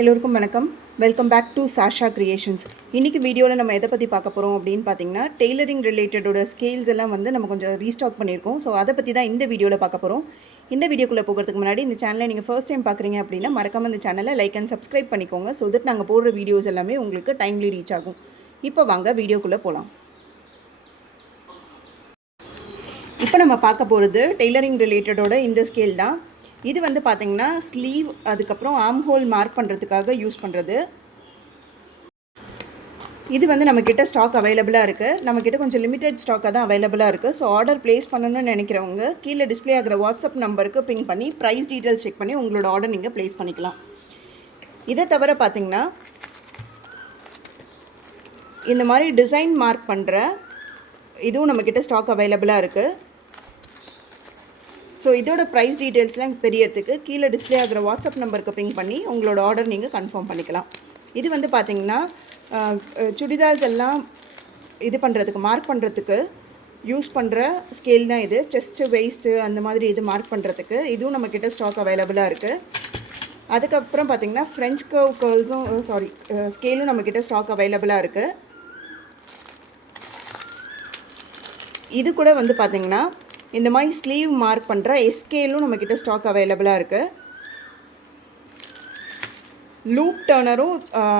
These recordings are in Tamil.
எல்லோருக்கும் வணக்கம். Welcome back to Sasha creations. இன்றைக்கி வீடியோவில் நம்ம எதை பற்றி பார்க்க போகிறோம் அப்படின்னு பார்த்தீங்கன்னா, டெய்லரிங் ரிலேட்டடோட ஸ்கேல்ஸ் எல்லாம் வந்து நம்ம கொஞ்சம் ரீஸ்டாக் பண்ணியிருக்கோம். ஸோ அதை பற்றி தான் இந்த வீடியோவில் பார்க்க போகிறோம். இந்த வீடியோக்குள்ளே போகிறதுக்கு முன்னாடி இந்த சேனலை நீங்கள் ஃபர்ஸ்ட் டைம் பார்க்குறீங்க அப்படின்னா மறக்காம இந்த சேனலை லைக் அண்ட் சப்ஸ்கிரைப் பண்ணிக்கோங்க. ஸோ தட் நாங்கள் போடுற வீடியோஸ் எல்லாமே உங்களுக்கு டைம்லி ரீச் ஆகும். இப்போ வாங்க வீடியோக்குள்ளே போகலாம். இப்போ நம்ம பார்க்க போகிறது டெய்லரிங் ரிலேட்டடோட இந்த ஸ்கேல் தான். இது வந்து பார்த்திங்கன்னா ஸ்லீவ், அதுக்கப்புறம் ஆர்ம் ஹோல் மார்க் பண்ணுறதுக்காக யூஸ் பண்ணுறது. இது வந்து நம்மக்கிட்ட ஸ்டாக் அவைலபிளாக இருக்குது. நம்மக்கிட்ட கொஞ்சம் லிமிட்டட் ஸ்டாக்காக தான் அவைலபிளாக இருக்குது. ஸோ ஆர்டர் ப்ளேஸ் பண்ணணும்னு நினைக்கிறவங்க கீழே டிஸ்பிளே ஆகிற வாட்ஸ்அப் நம்பருக்கு பிங் பண்ணி ப்ரைஸ் டீட்டெயில்ஸ் செக் பண்ணி உங்களோட ஆர்டர் நீங்கள் ப்ளேஸ் பண்ணிக்கலாம். இதை தவிர பார்த்திங்கன்னா இந்த மாதிரி டிசைன் மார்க் பண்ணுற இதுவும் நம்மக்கிட்ட ஸ்டாக் அவைலபிளாக இருக்குது. ஸோ இதோட ப்ரைஸ் டீட்டெயில்ஸ்லாம் தெரியறதுக்கு கீழே டிஸ்பிளே ஆகிற வாட்ஸ்அப் நம்பருக்கு பிங் பண்ணி உங்களோட ஆர்டர் நீங்கள் கன்ஃபார்ம் பண்ணிக்கலாம். இது வந்து பார்த்திங்கன்னா சுடிதார்ஸ் எல்லாம் இது பண்ணுறதுக்கு மார்க் பண்ணுறதுக்கு யூஸ் பண்ணுற ஸ்கேல் தான் இது. செஸ்ட்டு, வெயிஸ்ட்டு அந்த மாதிரி இது மார்க் பண்ணுறதுக்கு இதுவும் நம்மக்கிட்ட ஸ்டாக் அவைலபிளாக இருக்குது. அதுக்கப்புறம் பார்த்திங்கன்னா ஃப்ரெஞ்ச் கர்வ்ஸும் ஸ்கேலும் நம்மக்கிட்ட ஸ்டாக் அவைலபிளாக இருக்குது. இது கூட வந்து பார்த்திங்கன்னா இந்த மாதிரி ஸ்லீவ் மார்க் பண்ணுற எஸ்கேலும் நம்மக்கிட்ட ஸ்டாக் அவைலபிளாக இருக்குது. லூப் டர்னரும்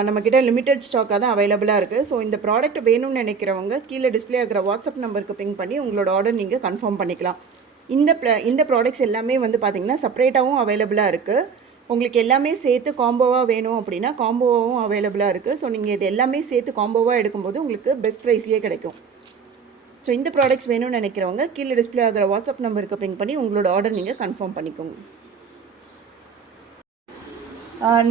நம்மக்கிட்ட லிமிட்டட் ஸ்டாக்காக தான் அவைலபிளாக இருக்குது. ஸோ இந்த ப்ராடக்ட் வேணும்னு நினைக்கிறவங்க கீழே டிஸ்பிளே ஆகிற வாட்ஸ்அப் நம்பருக்கு பிங் பண்ணி உங்களோட ஆர்டர் நீங்கள் கன்ஃபார்ம் பண்ணிக்கலாம். இந்த ப்ராடக்ட்ஸ் எல்லாமே வந்து பார்த்திங்கன்னா செப்பரேட்டாகவும் அவைலபிளாக இருக்குது. உங்களுக்கு எல்லாமே சேர்த்து காம்போவாக வேணும் அப்படின்னா காம்போவாகவும் அவைலபிளாக இருக்குது. ஸோ நீங்கள் இது எல்லாமே சேர்த்து காம்போவாக எடுக்கும்போது உங்களுக்கு பெஸ்ட் ப்ரைஸ்லேயே கிடைக்கும். ஸோ இந்த ப்ராடக்ட்ஸ் வேணும்னு நினைக்கிறவங்க கீழே டிஸ்பிளே ஆகிற வாட்ஸ்அப் நம்பருக்கு பிங் பண்ணி உங்களோட ஆர்டர் நீங்கள் கன்ஃபார்ம் பண்ணிக்கோங்க.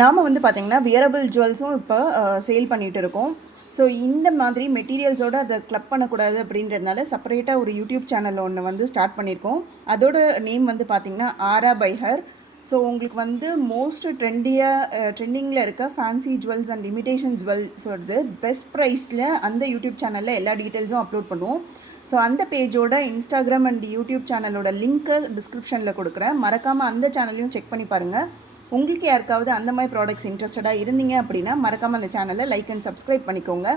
நாம் வந்து பார்த்திங்கன்னா வியரபிள் ஜுவல்ஸும் இப்போ சேல் பண்ணிகிட்டு இருக்கோம். ஸோ இந்த மாதிரி மெட்டீரியல்ஸோடு அதை கிளப் பண்ணக்கூடாது அப்படின்றதுனால செப்பரேட்டாக ஒரு யூடியூப் சேனல் ஒன்று வந்து ஸ்டார்ட் பண்ணியிருக்கோம். அதோட நேம் வந்து பார்த்திங்கன்னா ஆரா பை ஹர். ஸோ உங்களுக்கு வந்து மோஸ்ட் ட்ரெண்டிங்கில் இருக்க fancy jewels and imitation jewels வருது பெஸ்ட் ப்ரைஸில் அந்த யூடியூப் சேனலில் எல்லா டீட்டெயில்ஸும் அப்லோட் பண்ணுவோம். ஸோ அந்த பேஜோட இன்ஸ்டாகிராம் அண்ட் யூடியூப் சேனலோட லிங்க்கு டிஸ்கிரிப்ஷனில் கொடுக்குறேன். மறக்காமல் அந்த சேனலையும் செக் பண்ணி பாருங்கள். உங்களுக்கு யாருக்காவது அந்த மாதிரி ப்ராடக்ட்ஸ் இன்ட்ரெஸ்டடாக இருந்தீங்க அப்படின்னா மறக்காமல் அந்த சேனலை லைக் அண்ட் சப்ஸ்கிரைப் பண்ணிக்கோங்க.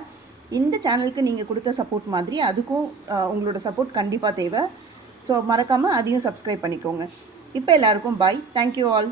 இந்த சேனலுக்கு நீங்கள் கொடுத்த சப்போர்ட் மாதிரி அதுக்கும் உங்களோட சப்போர்ட் கண்டிப்பாக தேவை. ஸோ மறக்காமல் அதையும் சப்ஸ்கிரைப் பண்ணிக்கோங்க. இப்போ எல்லாருக்கும் பாய். Thank you all.